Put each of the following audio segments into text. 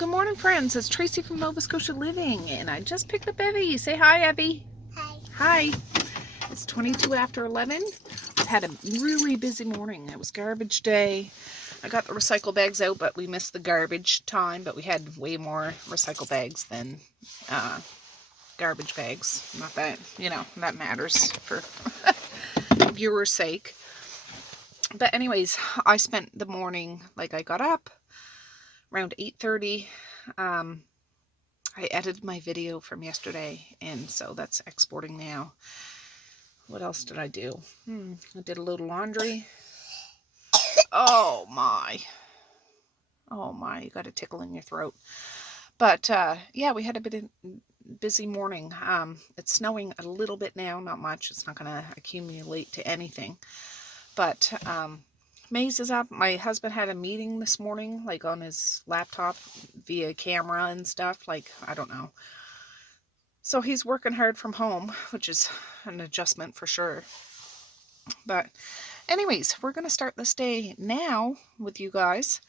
good morning, friends. It's Tracey from Nova Scotia Living, and I just picked up Evie. Say hi, Evie. Hi. Hi. It's 22 after 11. I've had a really busy morning. It was garbage day. I got the recycle bags out, but we missed the garbage time, but we had way more recycle bags than garbage bags. Not that, that matters for viewers' sake. But anyways, I spent the morning, I got up around 8:30. I edited my video from yesterday, and so that's exporting now. What else did I do? I did a little laundry. Oh my, you got a tickle in your throat. But yeah, we had a bit of busy morning. It's snowing a little bit now, not much. It's not going to accumulate to anything. But Maze is up. My husband had a meeting this morning, on his laptop via camera and stuff. I don't know. So he's working hard from home, which is an adjustment for sure. But anyways, we're going to start this day now with you guys.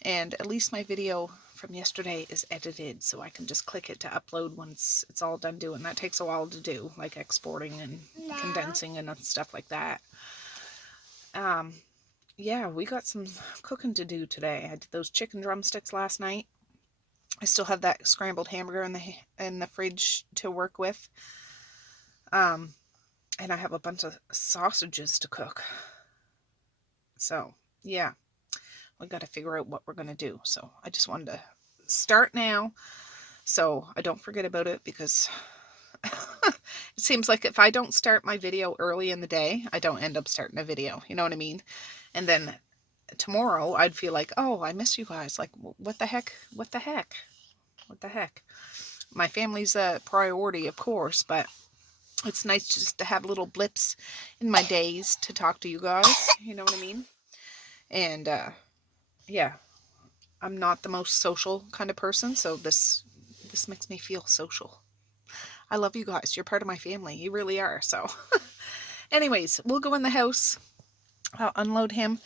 And at least my video from yesterday is edited, so I can just click it to upload once it's all done doing. That takes a while to do, like exporting and condensing and stuff like that. Yeah, we got some cooking to do today. I did those chicken drumsticks last night. I still have that scrambled hamburger in the fridge to work with. And I have a bunch of sausages to cook. So, yeah. We got to figure out what we're going to do. So, I just wanted to start now so I don't forget about it, because it seems like if I don't start my video early in the day, I don't end up starting a video. You know what I mean? And then tomorrow I'd feel like, oh, I miss you guys. Like, what the heck? What the heck? What the heck? My family's a priority, of course, but it's nice just to have little blips in my days to talk to you guys. You know what I mean? And, yeah, I'm not the most social kind of person, so this makes me feel social. I love you guys. You're part of my family. You really are. So, anyways, we'll go in the house. I'll unload him.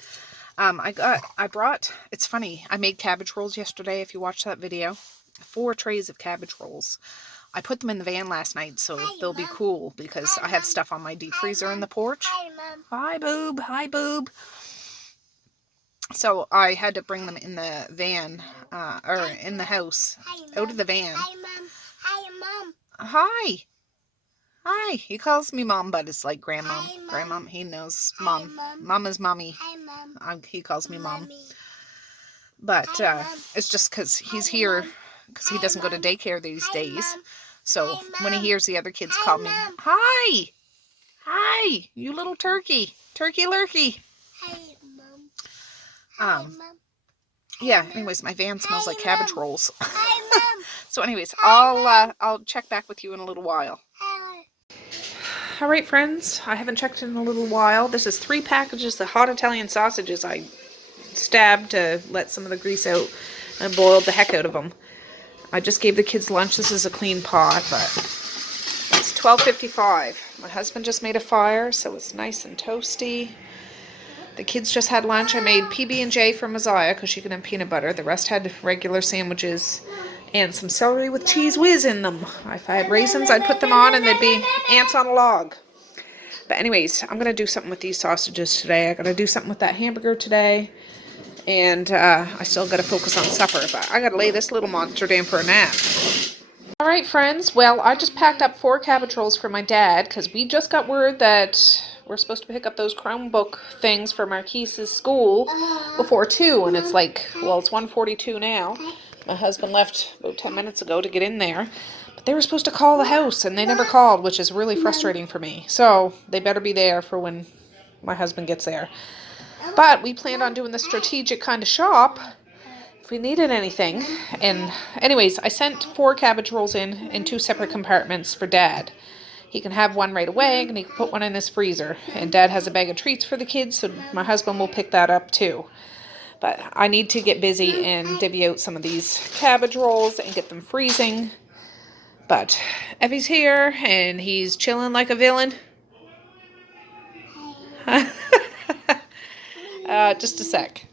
It's funny, I made cabbage rolls yesterday, if you watched that video. 4 trays of cabbage rolls. I put them in the van last night, so they'll be cool, because I have stuff on my deep freezer in the porch. Hi, Mom. Hi, boob. Hi, boob. So I had to bring them in the van, or in the house, out of the van. Hi, Mom. Hi, Mom. Hi. Hi. He calls me Mom, but it's like Grandmom. Hi, Mom. Grandmom, he knows Hi, Mom. Mom. Mom is Mommy. Hi, Mom. He calls me Mom. Mommy. But Hi, Mom. it's just because he's Hi, here, Mom. because he Hi, doesn't go to Mom. daycare these Hi, days. Mom. So Hi, when he Mom. hears the other kids Hi, call me, Mom. Hi! Hi! You little turkey. Turkey lurkey. Hi, Mom. Hi, Mom. Yeah, anyways, my van smells like cabbage rolls. Hi, Mom. So anyways, Hi, I'll check back with you in a little while. Hi. All right, friends, I haven't checked in a little while. This is 3 packages of hot Italian sausages I stabbed to let some of the grease out and boiled the heck out of them. I just gave the kids lunch. This is a clean pot, but it's 12:55. My husband just made a fire, so it's nice and toasty. The kids just had lunch. I made PB&J for Messiah because she can have peanut butter. The rest had regular sandwiches and some celery with cheese whiz in them. If I had raisins, I'd put them on and they'd be ants on a log. But anyways, I'm going to do something with these sausages today. I got to do something with that hamburger today. And I still got to focus on supper. But I got to lay this little monster down for a nap. All right, friends. Well, I just packed up 4 cabbage rolls for my dad because we just got word that we're supposed to pick up those Chromebook things for Marquise's school before 2. And it's like, well, it's 1:42 now. My husband left about 10 minutes ago to get in there. But they were supposed to call the house, and they never called, which is really frustrating for me. So they better be there for when my husband gets there. But we planned on doing the strategic kind of shop if we needed anything. And anyways, I sent 4 cabbage rolls in 2 separate compartments for Dad. He can have one right away, and he can put one in his freezer. And Dad has a bag of treats for the kids, so my husband will pick that up too. But I need to get busy and divvy out some of these cabbage rolls and get them freezing. But Evie's here, and he's chilling like a villain. Just a sec.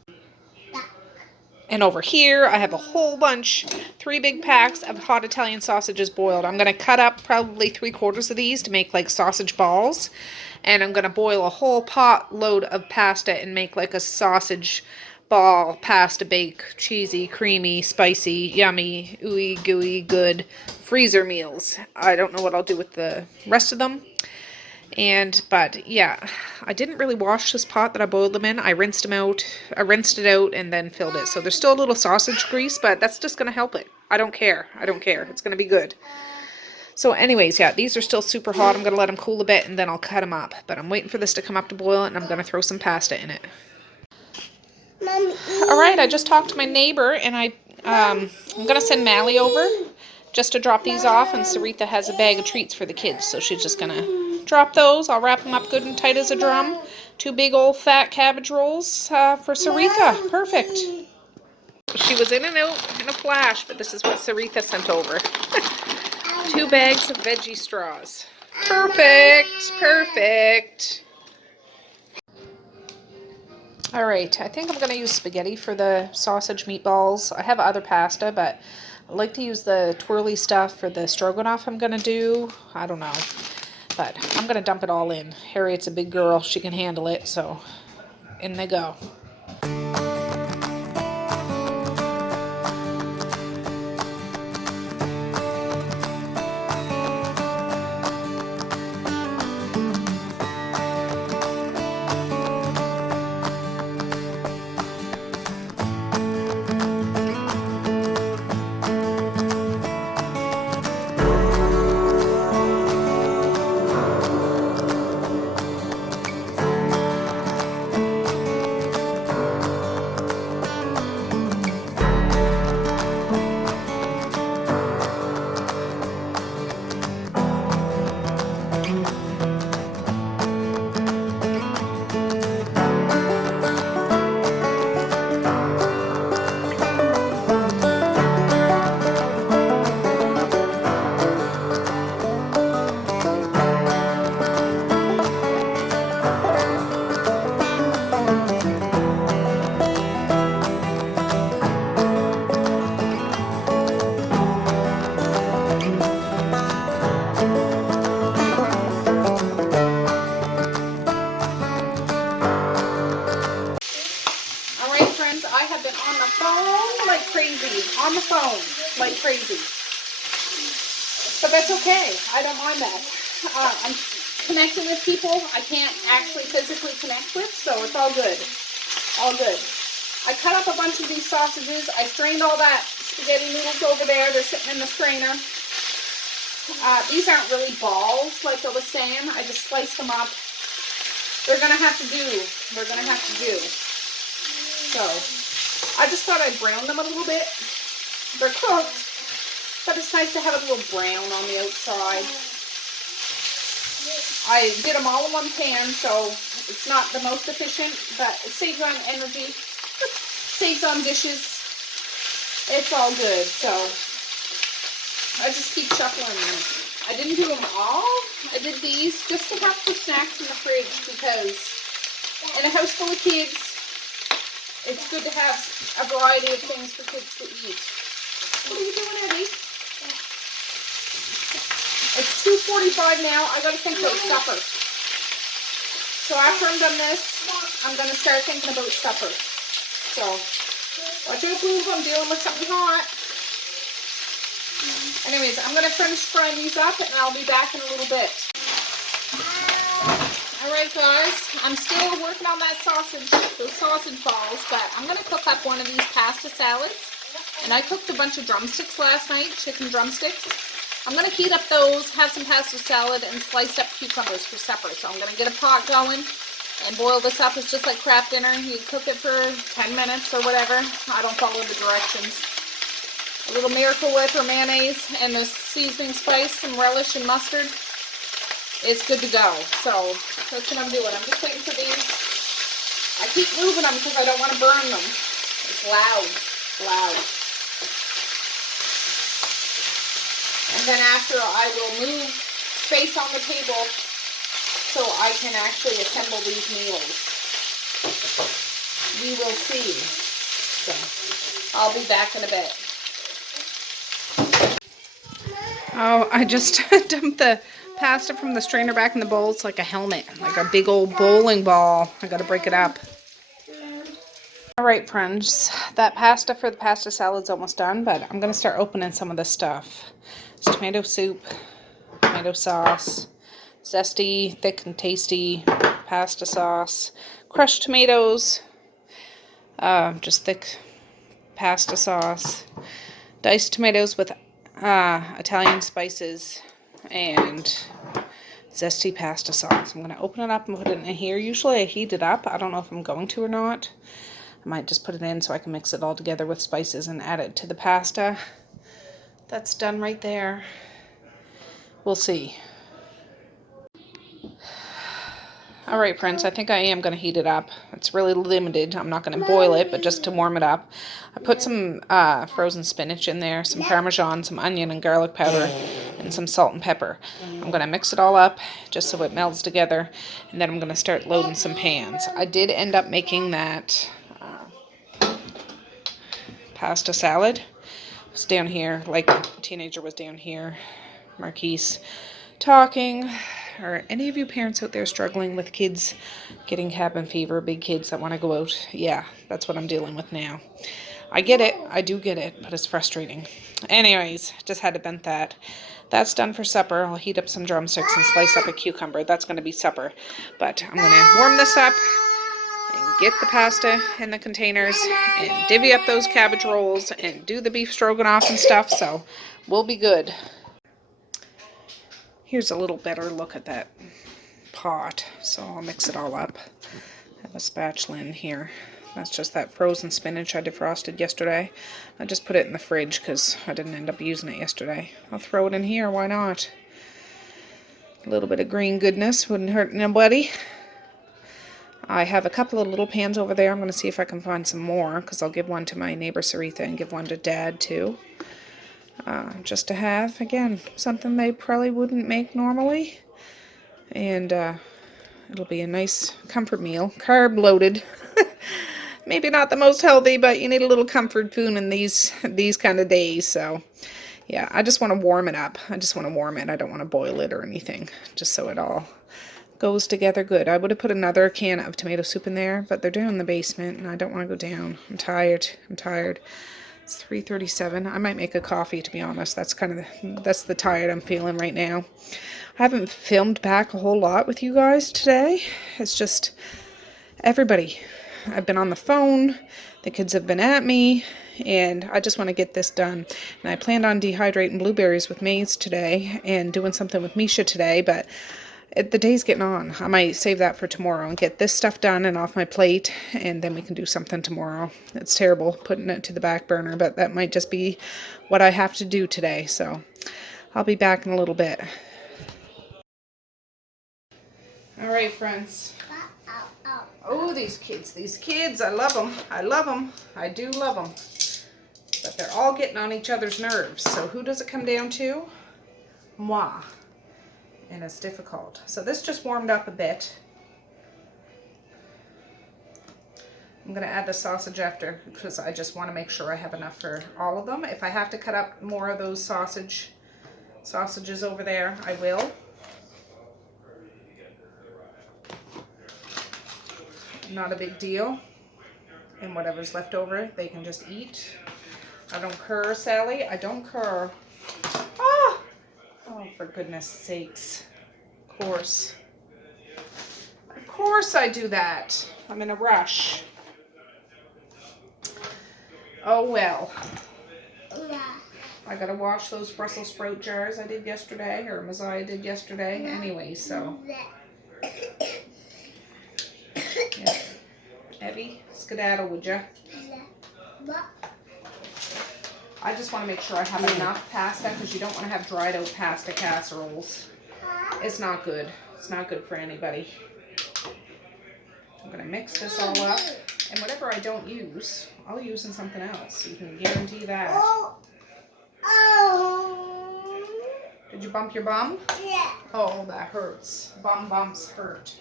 And over here, I have a whole bunch, 3 big packs of hot Italian sausages boiled. I'm going to cut up probably 3/4 of these to make like sausage balls. And I'm going to boil a whole pot load of pasta and make like a sausage ball pasta bake. Cheesy, creamy, spicy, yummy, ooey gooey, good freezer meals. I don't know what I'll do with the rest of them. But yeah, I didn't really wash this pot that I boiled them in. I rinsed them out. I rinsed it out and then filled it. So there's still a little sausage grease, but that's just going to help it. I don't care. I don't care. It's going to be good. So anyways, yeah, these are still super hot. I'm going to let them cool a bit and then I'll cut them up. But I'm waiting for this to come up to boil and I'm going to throw some pasta in it. Alright, I just talked to my neighbor and I'm going to send Mally over just to drop these off, and Sarita has a bag of treats for the kids, so she's just going to drop those. I'll wrap them up good and tight as a drum. 2 big old fat cabbage rolls for Sarita. Perfect. She was in and out in a flash, but this is what Sarita sent over. 2 bags of veggie straws. Perfect. Perfect. Alright, I think I'm going to use spaghetti for the sausage meatballs. I have other pasta, but I like to use the twirly stuff for the stroganoff I'm going to do. I don't know. But I'm going to dump it all in. Harriet's a big girl. She can handle it, so in they go. On the phone like crazy. But that's okay. I don't mind that. I'm connecting with people I can't actually physically connect with, so it's all good. All good. I cut up a bunch of these sausages. I strained all that spaghetti noodles over there. They're sitting in the strainer. These aren't really balls like I was saying. I just sliced them up. They're going to have to do. They're going to have to do. So I just thought I'd brown them a little bit. They're cooked, but it's nice to have a little brown on the outside. I did them all in one pan, so it's not the most efficient, but it saves on energy, saves on dishes. It's all good, so I just keep shuffling them. I didn't do them all. I did these just to have for snacks in the fridge, because in a house full of kids, it's good to have a variety of things for kids to eat. What are you doing, Eddie? It's 2:45 now. I gotta think about supper. So after I'm done this, I'm gonna start thinking about supper. So watch out, Blue. I'm dealing with something hot. Anyways, I'm gonna finish frying these up, and I'll be back in a little bit. Alright guys, I'm still working on that sausage, those sausage balls, but I'm going to cook up one of these pasta salads. And I cooked a bunch of drumsticks last night, chicken drumsticks. I'm going to heat up those, have some pasta salad, and sliced up cucumbers for supper. So I'm going to get a pot going and boil this up. It's just like Kraft dinner. You cook it for 10 minutes or whatever. I don't follow the directions. A little Miracle Whip or mayonnaise and the seasoning spice, some relish and mustard. It's good to go. So that's what I'm doing. I'm just waiting for these. I keep moving them because I don't want to burn them. It's loud. Loud. And then after, I will move space on the table so I can actually assemble these meals. We will see. So I'll be back in a bit. Oh, I just dumped the pasta from the strainer back in the bowl. It's like a helmet, like a big old bowling ball. I gotta break it up. Alright friends, that pasta for the pasta salad's almost done, but I'm gonna start opening some of this stuff. It's tomato soup, tomato sauce, zesty, thick and tasty pasta sauce, crushed tomatoes, just thick pasta sauce, diced tomatoes with Italian spices, and zesty pasta sauce. I'm going to open it up and put it in here. Usually I heat it up. I don't know if I'm going to or not. I might just put it in so I can mix it all together with spices and add it to the pasta. That's done right there. We'll see. Alright friends, I think I am going to heat it up. It's really limited. I'm not going to boil it, but just to warm it up. I put some frozen spinach in there, some Parmesan, some onion and garlic powder, and some salt and pepper. I'm going to mix it all up just so it melts together, and then I'm going to start loading some pans. I did end up making that pasta salad. It was down here, like a teenager was down here, Marquise, talking. Are any of you parents out there struggling with kids getting cabin fever, big kids that want to go out? Yeah, that's what I'm dealing with now. I get it. I do get it, but it's frustrating. Anyways, just had to vent that. That's done for supper. I'll heat up some drumsticks and slice up a cucumber. That's going to be supper. But I'm going to warm this up and get the pasta in the containers and divvy up those cabbage rolls and do the beef stroganoff and stuff. So we'll be good. Here's a little better look at that pot, so I'll mix it all up. I have a spatula in here. That's just that frozen spinach I defrosted yesterday. I just put it in the fridge because I didn't end up using it yesterday. I'll throw it in here, why not? A little bit of green goodness wouldn't hurt nobody. I have a couple of little pans over there. I'm going to see if I can find some more, because I'll give one to my neighbor Saritha and give one to Dad too. Just to have, again, something they probably wouldn't make normally. And it'll be a nice comfort meal. Carb loaded. Maybe not the most healthy, but you need a little comfort food in these kind of days. So yeah, I just want to warm it up. I just want to warm it. I don't want to boil it or anything. Just so it all goes together good. I would have put another can of tomato soup in there, but they're down in the basement and I don't want to go down. I'm tired. It's 3:37. I might make a coffee, to be honest. That's the tired I'm feeling right now. I haven't filmed back a whole lot with you guys today. It's just everybody. I've been on the phone. The kids have been at me, and I just want to get this done. And I planned on dehydrating blueberries with Maze today and doing something with Misha today, but the day's getting on. I might save that for tomorrow and get this stuff done and off my plate, and then we can do something tomorrow. It's terrible putting it to the back burner, but that might just be what I have to do today. So I'll be back in a little bit. All right, friends. Oh, these kids, I love them. I do love them. But they're all getting on each other's nerves. So who does it come down to? Moi. And it's difficult. So this just warmed up a bit. I'm going to add the sausage after because I just want to make sure I have enough for all of them. If I have to cut up more of those sausages over there, I will. Not a big deal. And whatever's left over, they can just eat. I don't care, Sally. I don't care. Ah! Oh, for goodness sakes. Of course. Of course I do that. I'm in a rush. Oh well. I gotta wash those Brussels sprout jars I did yesterday, or Messiah did yesterday anyway, so. Yeah. Evie, skedaddle, would ya? I just want to make sure I have enough pasta because you don't want to have dried out pasta casseroles. It's not good. It's not good for anybody. I'm going to mix this all up. And whatever I don't use, I'll use in something else. You can guarantee that. Did you bump your bum? Yeah. Oh, that hurts. Bumps hurt.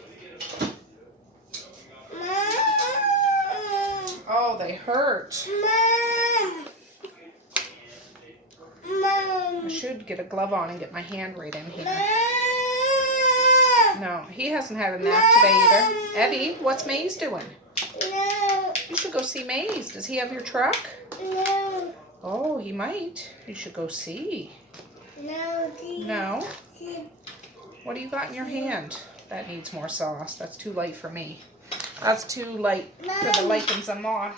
Oh, they hurt. should get a glove on and get my hand right in here. No, he hasn't had a nap today either. Eddie, what's Maze doing? No. You should go see Maze. Does he have your truck? No. Oh, he might. You should go see. No. No? What do you got in your hand? That needs more sauce. That's too light for me. That's too light for the likings of Ma.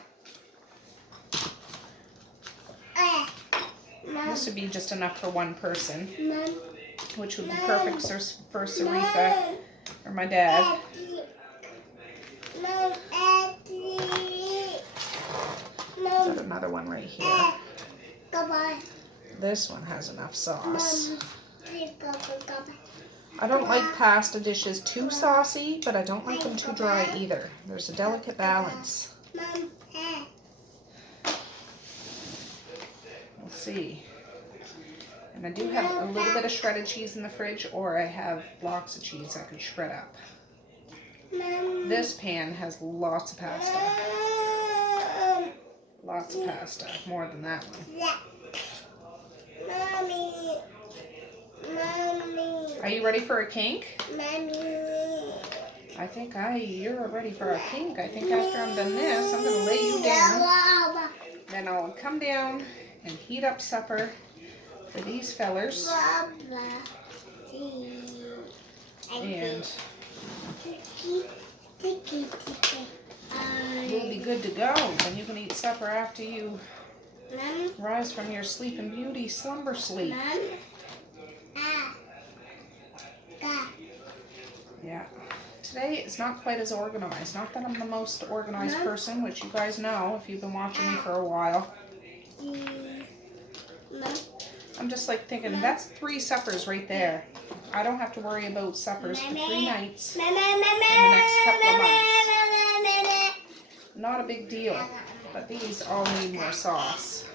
This would be just enough for one person, which would be perfect for Saritha or my dad. Got another one right here. This one has enough sauce. I don't like pasta dishes too saucy, but I don't like them too dry either. There's a delicate balance. We'll see. And I do have a little bit of shredded cheese in the fridge, or I have blocks of cheese I could shred up. This pan has lots of pasta. Lots of pasta, more than that one. Are you ready for a kink? I think you're ready for a kink. I think after I'm done this, I'm going to lay you down. Then I'll come down and heat up supper for these fellers. And we'll be good to go. Then you can eat supper after you rise from your Sleeping Beauty slumber sleep. Yeah. Today it's not quite as organized. Not that I'm the most organized person, which you guys know if you've been watching me for a while. I'm just like thinking, that's 3 suppers right there. I don't have to worry about suppers for 3 nights in the next couple of months. Not a big deal, but these all need more sauce.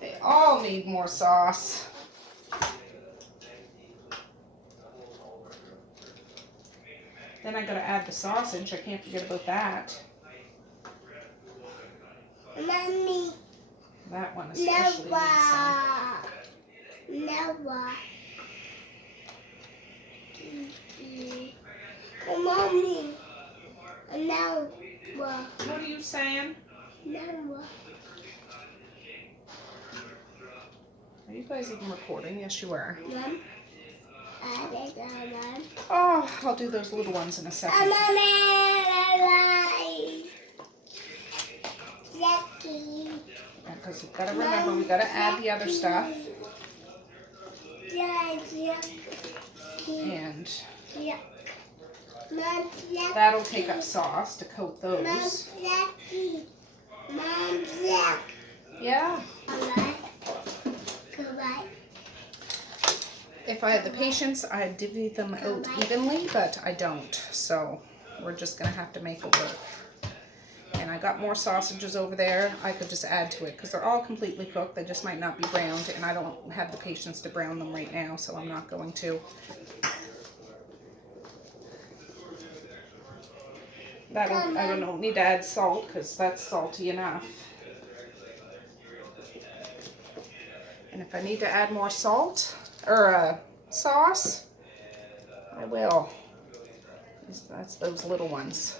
They all need more sauce. Then I gotta add the sausage. I can't forget about that. Mommy. That one especially needs some. Never. Mommy. Never. What are you saying? Never. Are you guys even recording? Yes, you are. Mom. Oh, I'll do those little ones in a second. Because we've got to remember, we've got to add the other stuff. And that'll take up sauce to coat those. Yeah. If I had the patience, I'd divvy them out evenly, but I don't. So we're just going to have to make it work. And I got more sausages over there. I could just add to it because they're all completely cooked. They just might not be browned, and I don't have the patience to brown them right now, so I'm not going to. I don't need to add salt because that's salty enough. And if I need to add more salt or sauce, I will. That's those little ones.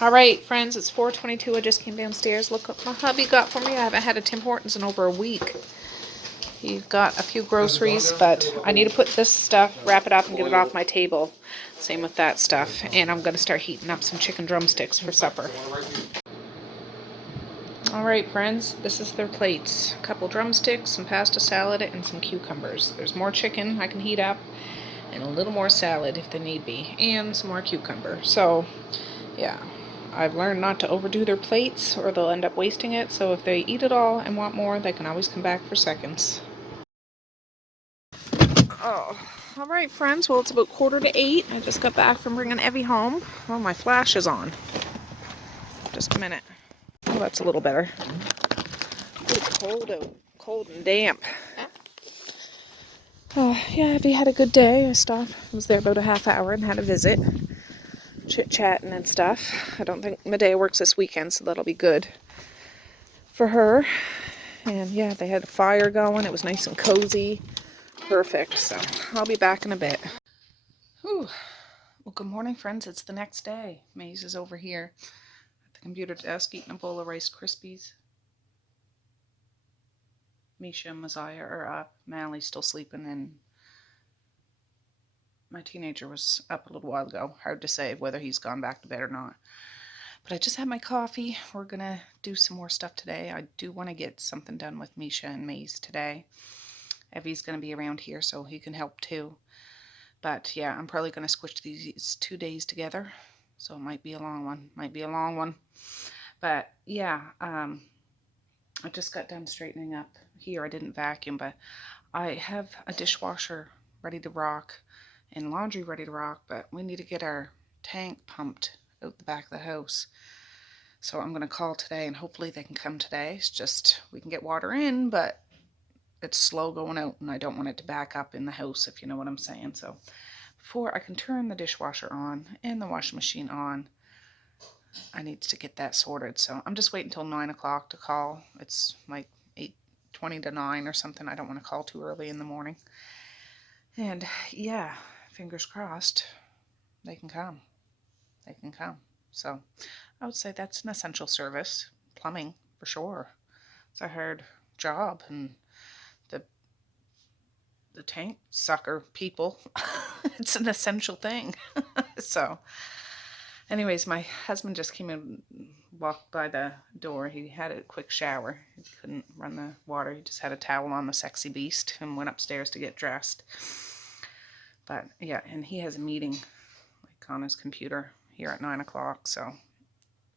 All right, friends, it's 4:22. I just came downstairs. Look what my hubby got for me. I haven't had a Tim Hortons in over a week. You've got a few groceries, but I need to put this stuff, wrap it up, and get it off my table. Same with that stuff. And I'm going to start heating up some chicken drumsticks for supper. Alright friends, this is their plates. A couple drumsticks, some pasta salad, and some cucumbers. There's more chicken I can heat up, and a little more salad if they need be, and some more cucumber. So, yeah. I've learned not to overdo their plates or they'll end up wasting it, so if they eat it all and want more, they can always come back for seconds. Oh, alright friends, well it's about 7:45. I just got back from bringing Evie home. Oh, my flash is on. Just a minute. Oh, that's a little better. It's cold out. Cold and damp. Oh, yeah, Evie had a good day. I was there about a half hour and had a visit. Chit-chatting and stuff. I don't think Medea works this weekend, so that'll be good for her. And yeah, they had a fire going. It was nice and cozy. Perfect. So I'll be back in a bit. Whew. Well, good morning, friends. It's the next day. Maze is over here at the computer desk eating a bowl of Rice Krispies. Misha and Messiah are up. Mally's still sleeping, and my teenager was up a little while ago. Hard to say whether he's gone back to bed or not. But I just had my coffee. We're going to do some more stuff today. I do want to get something done with Misha and Maze today. Evie's going to be around here, so he can help too. But yeah, I'm probably going to squish these 2 days together. So it might be a long one. But yeah, I just got done straightening up here. I didn't vacuum, but I have a dishwasher ready to rock and laundry ready to rock, but we need to get our tank pumped out the back of the house. So I'm going to call today and hopefully they can come today. It's just we can get water in, but it's slow going out and I don't want it to back up in the house, if you know what I'm saying. So before I can turn the dishwasher on and the washing machine on, I need to get that sorted. So I'm just waiting until 9 o'clock to call. It's like 8:20 to 9 or something. I don't want to call too early in the morning. And yeah, fingers crossed they can come. So I would say that's an essential service. Plumbing, for sure. It's a hard job, and the tank sucker people, it's an essential thing. So anyways, my husband just came in, walked by the door. He had a quick shower. He couldn't run the water. He just had a towel on the sexy beast and went upstairs to get dressed. But yeah, and he has a meeting like on his computer here at 9 o'clock. So,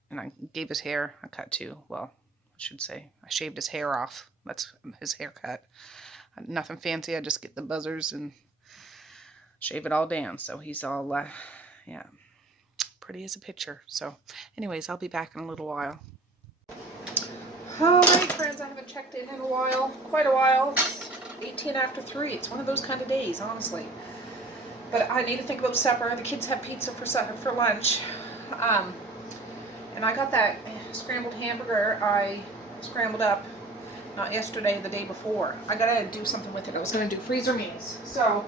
and I gave his hair a cut too. Well, I should say I shaved his hair off. That's his haircut. Nothing fancy. I just get the buzzers and shave it all down. So he's all, yeah, pretty as a picture. So anyways, I'll be back in a little while. Alright friends, I haven't checked in a while, quite a while. 18 after 3. It's one of those kind of days, honestly. But I need to think about supper. The kids have pizza for lunch. And I got that scrambled hamburger I scrambled up, not yesterday, the day before. I gotta do something with it. I was gonna do freezer meals. So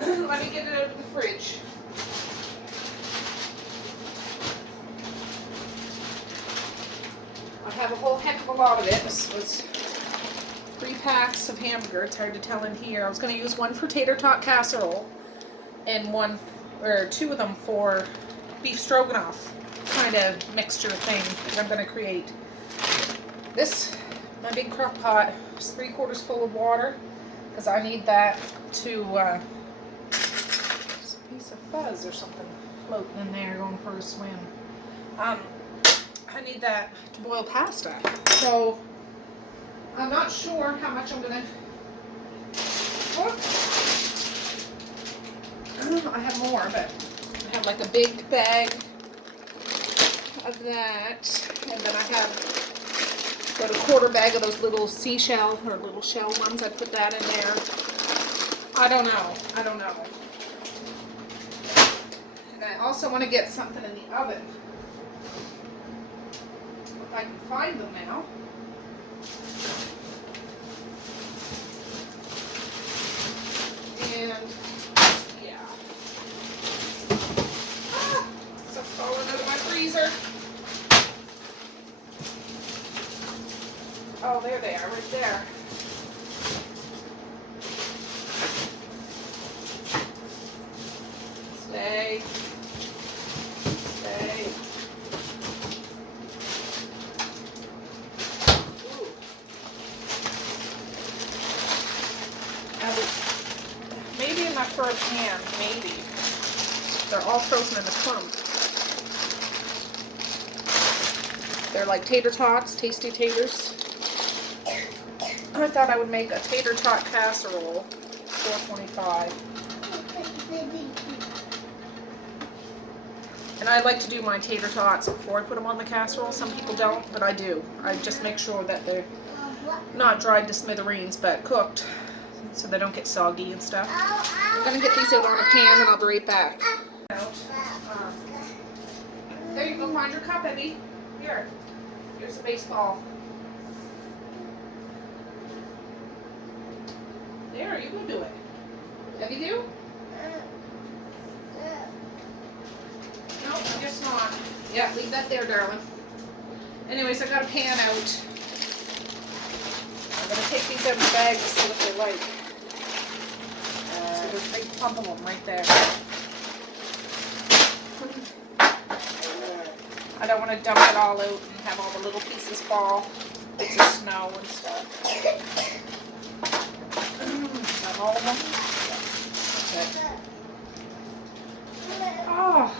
let me get it out of the fridge. I have a whole heck of a lot of it. This was 3 packs of hamburger. It's hard to tell in here. I was going to use one for tater tot casserole and 2 of them for beef stroganoff kind of mixture thing that I'm going to create. This, my big crock pot, is 3/4 full of water because I need that to, there's a piece of fuzz or something floating in there going for a swim. I need that to boil pasta. So I'm not sure how much I'm gonna. Oh, I have more, but I have like a big bag of that, and then I have about a 1/4 bag of those little seashell or little shell ones. I put that in there. I don't know. And I also want to get something in the oven. If I can find them now. And yeah. Stuff's falling out of my freezer. Oh, there they are, right there. for a pan, maybe. They're all frozen in a clump. They're like tater tots, tasty taters. I thought I would make a tater tot casserole, $4.25. And I like to do my tater tots before I put them on the casserole. Some people don't, but I do. I just make sure that they're not dried to smithereens, but cooked, so they don't get soggy and stuff. I'm gonna get these out on a pan and I'll be right back. There you go, find your cup, Evie. Here, here's the baseball. There, you go do it. Evie do? No, I guess not. Yeah, leave that there, darling. Anyways, I got a pan out. I'm gonna take these out of the bag to see what they like. So there's a big pump of them right there. I don't want to dump it all out and have all the little pieces fall. Bits of snow and stuff. Is that all of them? That's it. Oh.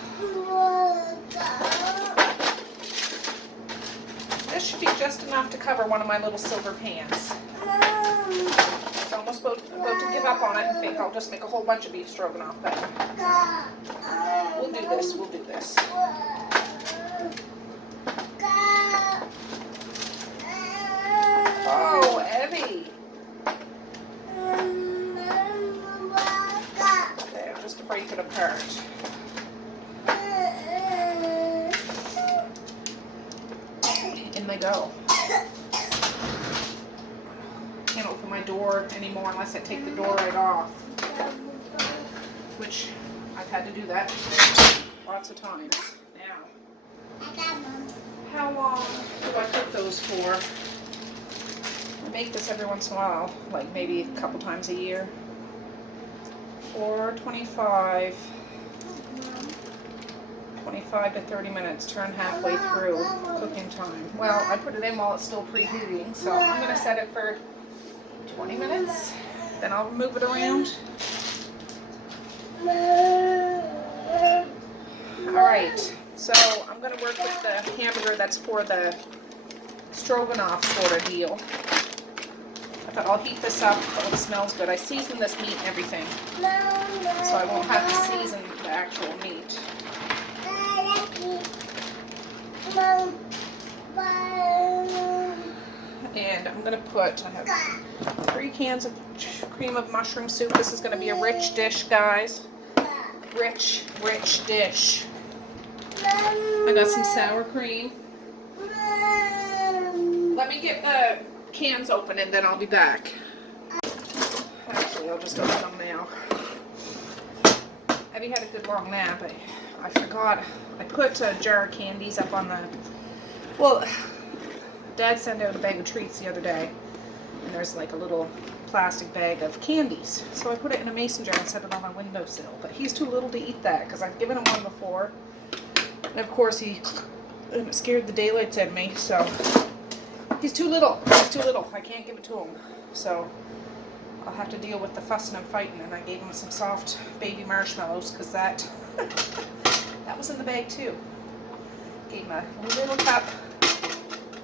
This should be just enough to cover one of my little silver pans. I was almost about to give up on it and think I'll just make a whole bunch of beef stroganoff, but we'll do this, we'll do this. Oh, Evie. There, just to break it apart. In they go. Can't open my door anymore unless I take the door right off. Which I've had to do that lots of times. Now, how long do I cook those for? I make this every once in a while, like maybe a couple times a year. 425. 25 to 30 minutes, turn halfway through cooking time. Well, I put it in while it's still preheating, so I'm going to set it for 20 minutes, then I'll move it around. Alright, so I'm going to work with the hamburger that's for the stroganoff sort of deal. I thought I'll heat this up. Oh, it smells good. I seasoned this meat and everything, so I won't have to season the actual meat. And I'm going to put, I have 3 cans of cream of mushroom soup. This is going to be a rich dish, guys. Rich dish. I got some sour cream. Let me get the cans open and then I'll be back. Actually, I'll just open them now. Abby had a good long nap. I forgot. I put a jar of candies up on the... Well, Dad sent out a bag of treats the other day. And there's like a little plastic bag of candies. So I put it in a mason jar and set it on my windowsill. But he's too little to eat that because I've given him one before. And of course he scared the daylights out of me. So he's too little. He's too little. I can't give it to him. So I'll have to deal with the fussing and fighting. And I gave him some soft baby marshmallows because that was in the bag too. Gave him a little cup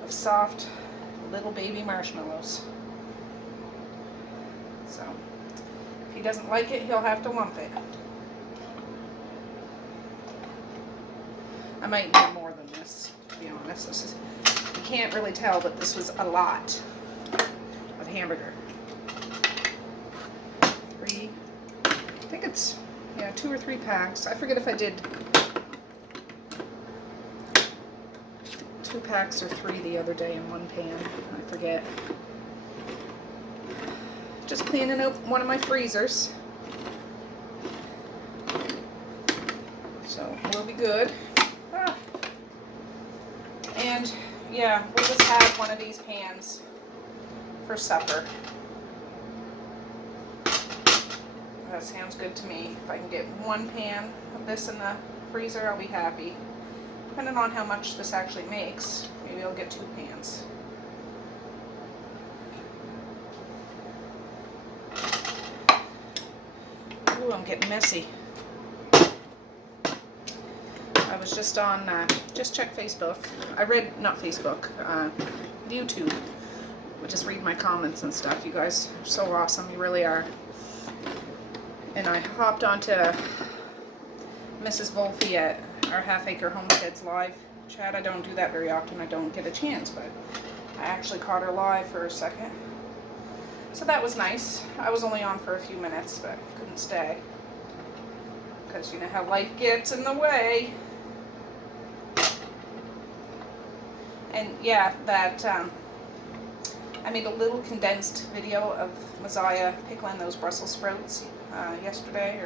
of soft little baby marshmallows. So if he doesn't like it, he'll have to lump it. I might need more than this, to be honest. You can't really tell, but this was a lot of hamburger. 3, I think it's, yeah, 2 or 3 packs. I forget if I did 2 packs or 3 the other day in one pan. I forget. Just cleaning out one of my freezers. So we'll be good. And yeah, we'll just have one of these pans for supper. That sounds good to me. If I can get 1 pan of this in the freezer, I'll be happy. Depending on how much this actually makes, maybe I'll get 2 pans. Ooh, I'm getting messy. I was just on, just check Facebook. I read, not Facebook, YouTube. I just read my comments and stuff. You guys are so awesome. You really are. And I hopped onto Mrs. Wolfe at our Half Acre Homesteads live chat. I don't do that very often. I don't get a chance, but I actually caught her live for a second. So that was nice. I was only on for a few minutes, but couldn't stay. Because you know how life gets in the way. And yeah, that I made a little condensed video of Messiah pickling those Brussels sprouts yesterday,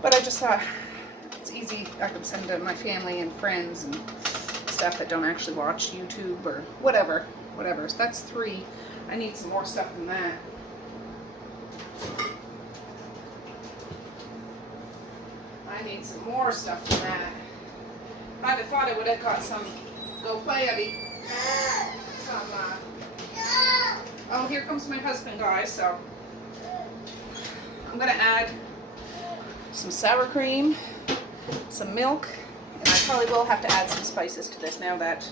but I just thought it's easy. I could send to my family and friends and stuff that don't actually watch YouTube or whatever. So that's 3. I need some more stuff than that. I need some more stuff than that. I'd have thought I would have got some. Go play, Eddie. Some. Oh, here comes my husband, guys. So I'm gonna add some sour cream, some milk, and I probably will have to add some spices to this now that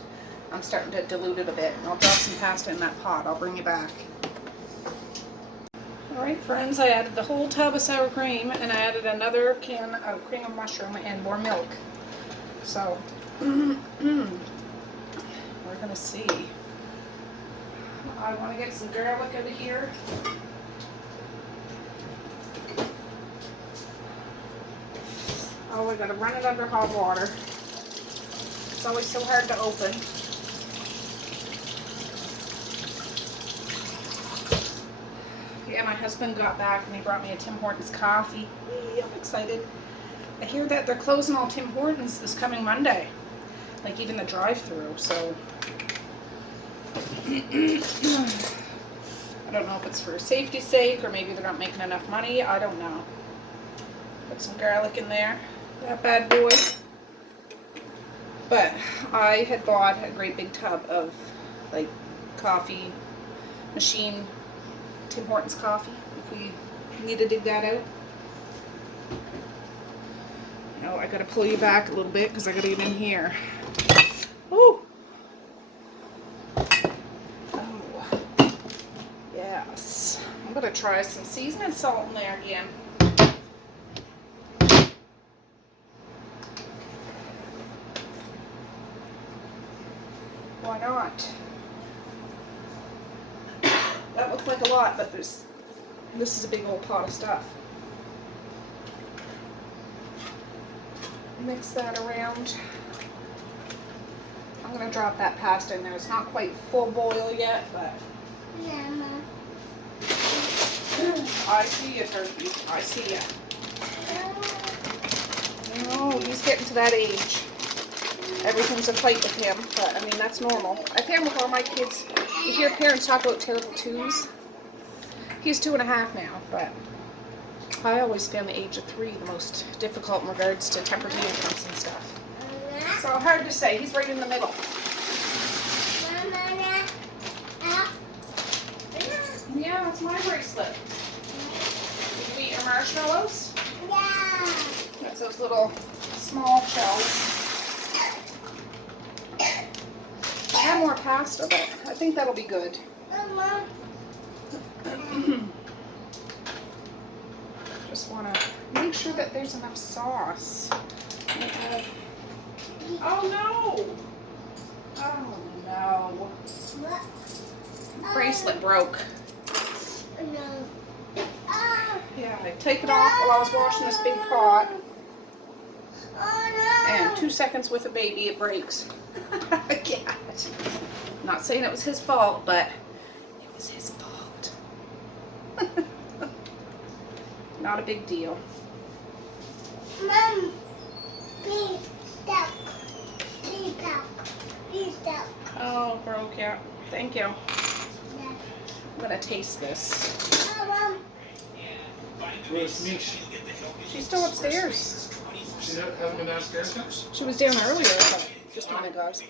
I'm starting to dilute it a bit. And I'll drop some pasta in that pot. I'll bring you back. Alright friends, I added the whole tub of sour cream and I added another can of cream of mushroom and more milk. So, we're gonna see. I want to get some garlic out of here. Oh, I gotta run it under hot water. It's always so hard to open. Yeah, my husband got back and he brought me a Tim Hortons coffee. I'm excited. I hear that they're closing all Tim Hortons this coming Monday. Like even the drive-through, so I don't know if it's for safety's sake or maybe they're not making enough money. I don't know. Put some garlic in there. That bad boy. But I had bought a great big tub of like coffee machine Tim Hortons coffee if we need to dig that out. No, I gotta pull you back a little bit because I gotta get in here. Ooh. Oh. Yes. I'm gonna try some seasoning salt in there again. Why not? That looks like a lot, but this is a big old pot of stuff. Mix that around. I'm gonna drop that pasta in there. It's not quite full boil yet, but Mama. I see you, turkey. I see you. Oh, he's getting to that age. Everything's a fight with him, but I mean that's normal. I found with all my kids, you hear parents talk about terrible twos. He's 2.5 now, but I always found the age of 3 the most difficult in regards to temper tantrums and stuff. So hard to say. He's right in the middle. Yeah, it's my bracelet. Did you eat your marshmallows? Yeah. That's those little small shells. I have more pasta, but I think that'll be good. Just want to make sure that there's enough sauce. Oh no! Oh no. Bracelet broke. Yeah, I take it off while I was washing this big pot. And 2 seconds with a baby, it breaks. Yeah. Not saying it was his fault, but it was his fault. Not a big deal. Mom, please stop. Please stop. Please stop. Oh, broke, yeah. Thank you. Yeah. I'm gonna taste this. Mom. Where's Mish? She's still upstairs. She hasn't been downstairs yet? She was down earlier, but just a minute, guys.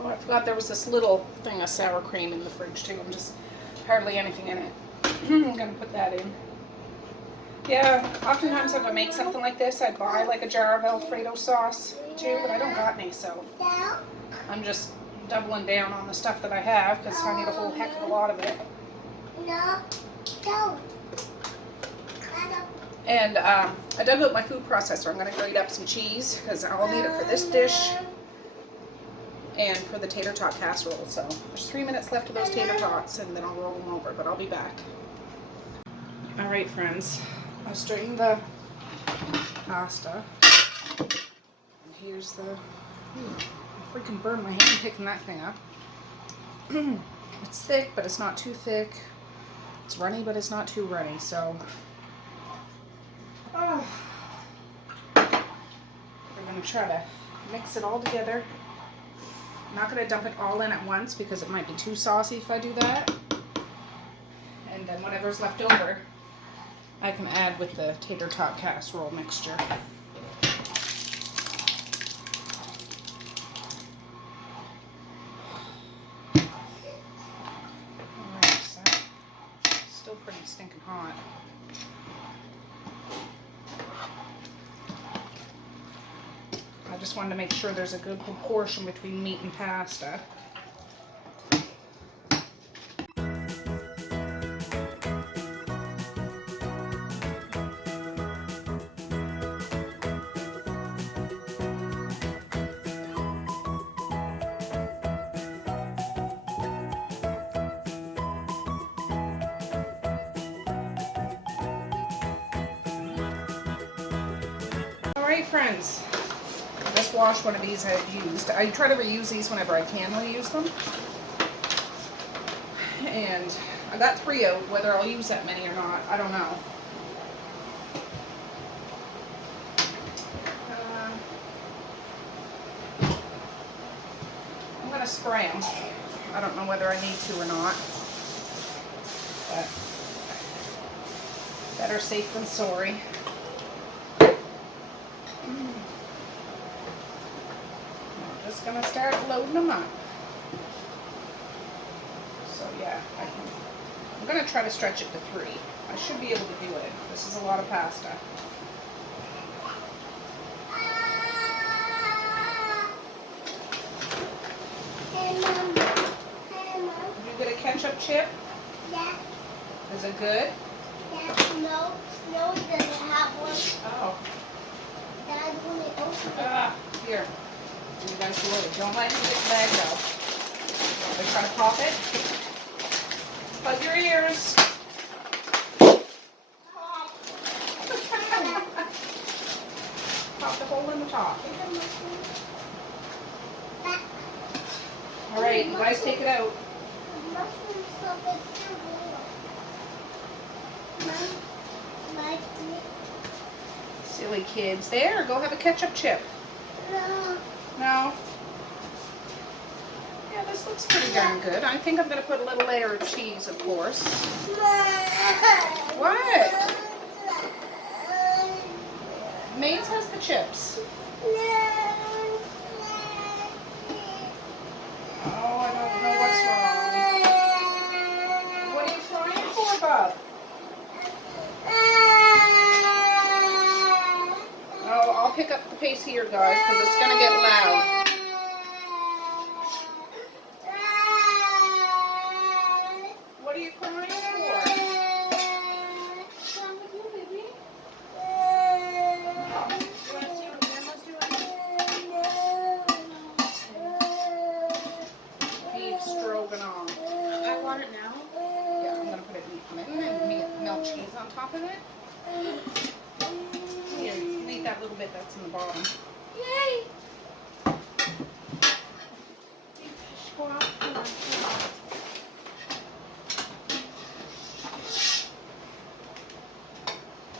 Oh, I forgot there was this little thing of sour cream in the fridge too. I'm just hardly anything in it. I'm gonna put that in. Yeah, oftentimes if I make something like this, I buy like a jar of Alfredo sauce too, but I don't got any, so Milk. I'm just doubling down on the stuff that I have because I need a whole heck of a lot of it. No. Don't. And I dug out my food processor. I'm going to grate up some cheese because I'll need it for this dish and for the tater tot casserole. So there's 3 minutes left of those tater tots and then I'll roll them over, but I'll be back. All right, friends. I straightened the pasta. And here's the... I freaking burned my hand picking that thing up. It's thick, but it's not too thick. It's runny, but it's not too runny, so... Oh. We're going to try to mix it all together. I'm not going to dump it all in at once because it might be too saucy if I do that. And then whatever's left over, I can add with the tater tot casserole mixture. Alright, so still pretty stinking hot. I just wanted to make sure there's a good proportion between meat and pasta. Alright, friends. I just washed one of these I've used. I try to reuse these whenever I can reuse them. And I got 3 out. Whether I'll use that many or not, I don't know. I'm going to spray them. I don't know whether I need to or not. But better safe than sorry. Just gonna start loading them up. So yeah, I'm gonna try to stretch it to 3. I should be able to do it. This is a lot of pasta. Hey, Mom. Hey, Mom. Did you get a ketchup chip? Yeah. Is it good? Yeah. No. No, it doesn't have one. Oh. Dad, when it opens it. Here. You guys do it. Don't let him get the bag though. They try to pop it. Plug your ears. Pop. Pop the hole in the top. All right, you guys take it out. Silly kids. There, go have a ketchup chip. No. No? Yeah, this looks pretty darn good. I think I'm going to put a little layer of cheese, of course. What? Maze has the chips. Oh, I don't know what's wrong. What are you crying for, Bob? Oh, I'll pick up the pace here, guys, because it's going to get loud. What are you crying for? What's wrong with you, baby? Oh, you want to see what Grandma's doing? Beef stroganoff. I want it now. Yeah, I'm going to put it on it and melt cheese on top of it. Here, you can eat that little bit that's in the bottom. Yay!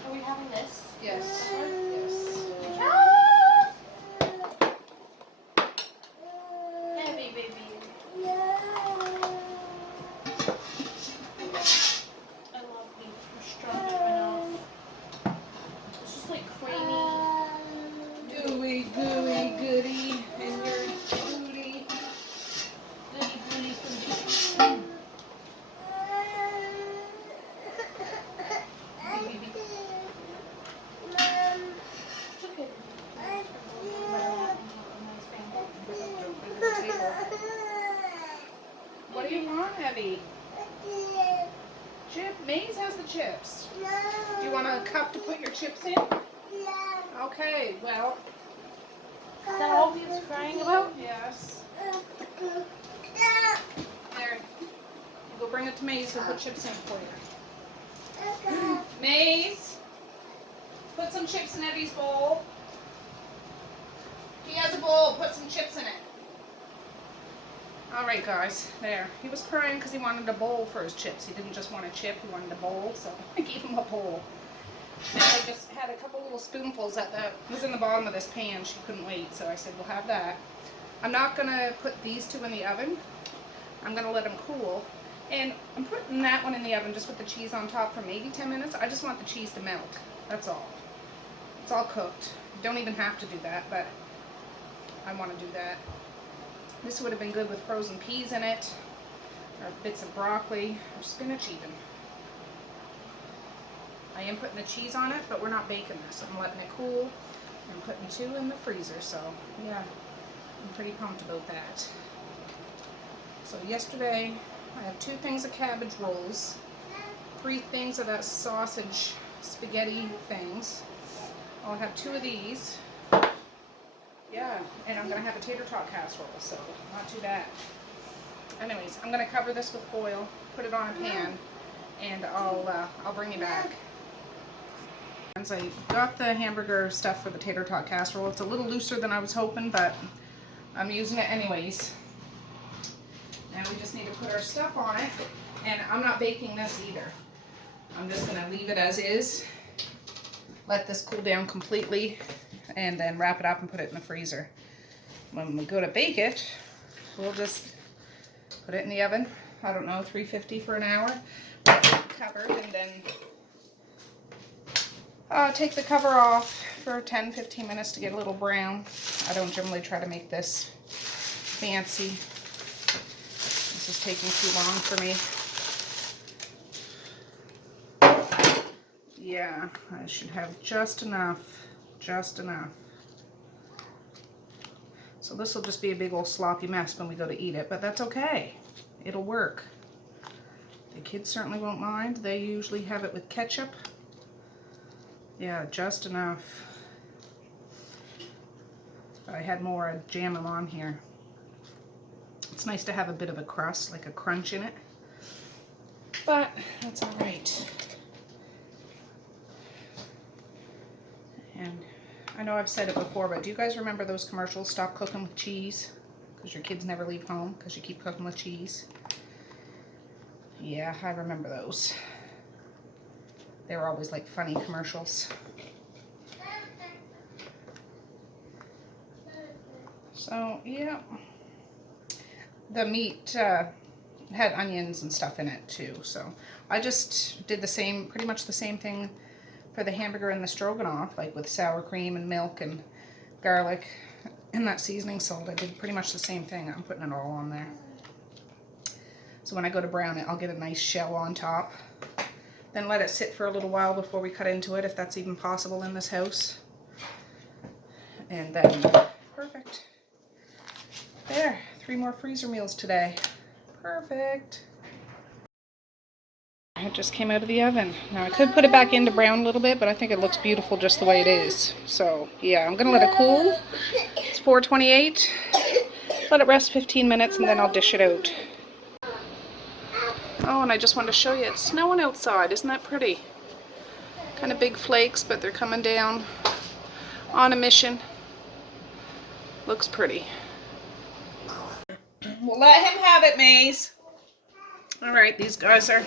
Are we having this? Yes. Yes. Heavy, baby. I love beef stroganoff. I know. It's just like creamy. Gooey, gooey, goody, and your booty. Goody, goody, Maze has the chips. No. Do you want a cup to put your chips in? No. Okay, well, Is that all he was crying about? yes. No. There. You go bring it to Maze and put chips in for you. Okay. Maze, put some chips in Eddie's bowl. He has a bowl. Put some chips in it. All right, guys. There. He was crying because he wanted a bowl for his chips. He didn't just want a chip. He wanted a bowl, so I gave him a bowl. And I just had a couple little spoonfuls that was in the bottom of this pan. She couldn't wait, so I said, we'll have that. I'm not going to put these two in the oven. I'm going to let them cool. And I'm putting that one in the oven just with the cheese on top for maybe 10 minutes. I just want the cheese to melt. That's all. It's all cooked. You don't even have to do that, but I want to do that. This would have been good with frozen peas in it, or bits of broccoli, or spinach even. I am putting the cheese on it, but we're not baking this. I'm letting it cool. I'm putting 2 in the freezer, so yeah, I'm pretty pumped about that. So yesterday, I have 2 things of cabbage rolls, 3 things of that sausage spaghetti things. I'll have 2 of these. Yeah, and I'm gonna have a tater tot casserole, so not too bad. Anyways, I'm gonna cover this with foil, put it on a pan, and I'll bring you back. I got the hamburger stuff for the tater tot casserole. It's a little looser than I was hoping, but I'm using it anyways. Now we just need to put our stuff on it, and I'm not baking this either. I'm just gonna leave it as is, let this cool down completely, and then wrap it up and put it in the freezer. When we go to bake it, we'll just put it in the oven, I don't know, 350 for an hour, covered, and then take the cover off for 10-15 minutes to get a little brown. I don't generally try to make this fancy. This is taking too long for me. Yeah, I should have just enough. Just enough. So this will just be a big old sloppy mess when we go to eat it, but that's okay. It'll work. The kids certainly won't mind. They usually have it with ketchup. Yeah, just enough. If I had more, I'd jam them on here. It's nice to have a bit of a crust, like a crunch in it. But that's all right. And I know I've said it before, but do you guys remember those commercials, stop cooking with cheese? Because your kids never leave home because you keep cooking with cheese. Yeah, I remember those. They were always like funny commercials. So, yeah. The meat had onions and stuff in it too. So I just did the same, pretty much the same thing for the hamburger and the stroganoff, like with sour cream and milk and garlic and that seasoning salt. I did pretty much the same thing. I'm putting it all on there. So when I go to brown it, I'll get a nice shell on top. Then let it sit for a little while before we cut into it, if that's even possible in this house. And then, perfect. There, 3 more freezer meals today. Perfect. It just came out of the oven. Now I could put it back in to brown a little bit, but I think it looks beautiful just the way it is. So yeah, I'm gonna let it cool. It's 428. Let it rest 15 minutes and then I'll dish it out. Oh, and I just wanted to show you, it's snowing outside. Isn't that pretty? Kind of big flakes, but they're coming down on a mission. Looks pretty. We'll let him have it, Maze. All right, these guys are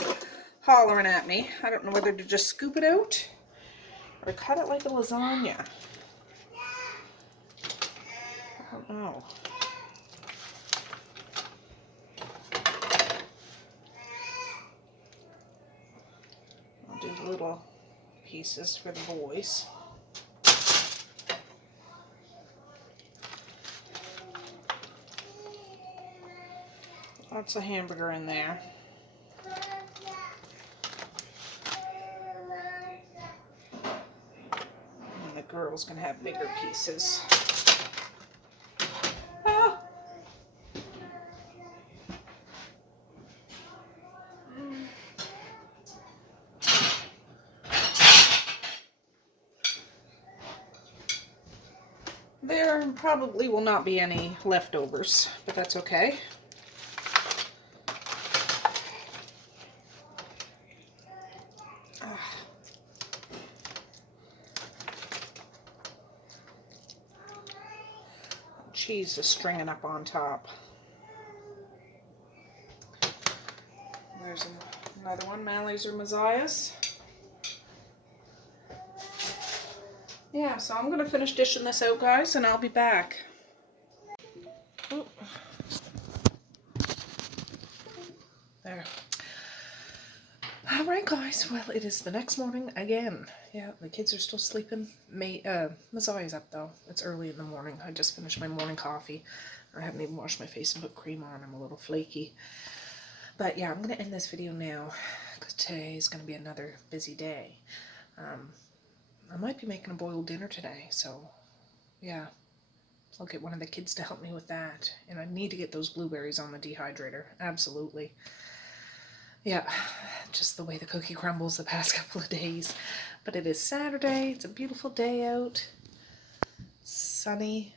hollering at me. I don't know whether to just scoop it out or cut it like a lasagna. I don't know. I'll do the little pieces for the boys. Lots of hamburger in there. And the girls can have bigger pieces. Ah. There probably will not be any leftovers, but that's okay. Cheese is stringing up on top. There's another one, Mally's or Messiah's. Yeah, so I'm gonna finish dishing this out, guys, and I'll be back. Ooh. There. Alright, guys, well, it is the next morning again. Yeah, the kids are still sleeping. Messiah's up, though. It's early in the morning. I just finished my morning coffee. I haven't even washed my face and put cream on. I'm a little flaky. But yeah, I'm going to end this video now, because today is going to be another busy day. I might be making a boiled dinner today, so yeah. I'll get one of the kids to help me with that. And I need to get those blueberries on the dehydrator. Absolutely. Yeah, just the way the cookie crumbles the past couple of days. But it is Saturday. It's a beautiful day out. It's sunny.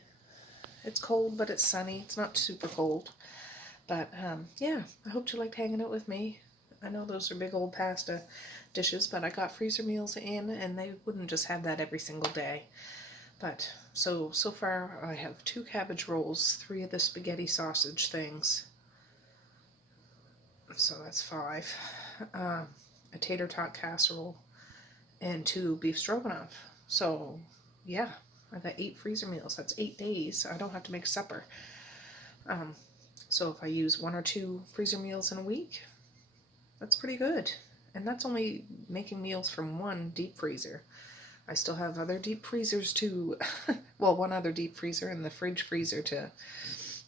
It's cold, but it's sunny. It's not super cold. But yeah, I hope you liked hanging out with me. I know those are big old pasta dishes, but I got freezer meals in, and they wouldn't just have that every single day. But so far I have 2 cabbage rolls, 3 of the spaghetti sausage things. So that's 5. A tater tot casserole and 2 beef stroganoff. So yeah, I got 8 freezer meals. That's 8 days. I don't have to make supper. So if I use 1 or 2 freezer meals in a week, that's pretty good. And that's only making meals from 1 deep freezer. I still have other deep freezers to, well, 1 other deep freezer and the fridge freezer to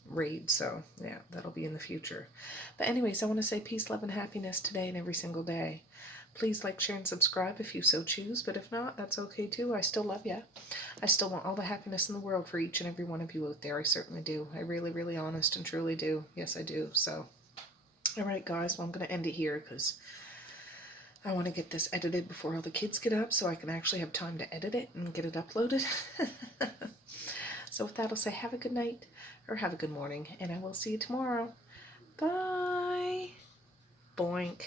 raid. So yeah, that'll be in the future. But anyways, I want to say peace, love, and happiness today and every single day. Please like, share, and subscribe if you so choose. But if not, that's okay too. I still love you. I still want all the happiness in the world for each and every one of you out there. I certainly do. I really, really honest and truly do. Yes, I do. So, all right, guys. Well, I'm going to end it here because I want to get this edited before all the kids get up so I can actually have time to edit it and get it uploaded. So with that, I'll say have a good night or have a good morning, and I will see you tomorrow. Bye. Boink.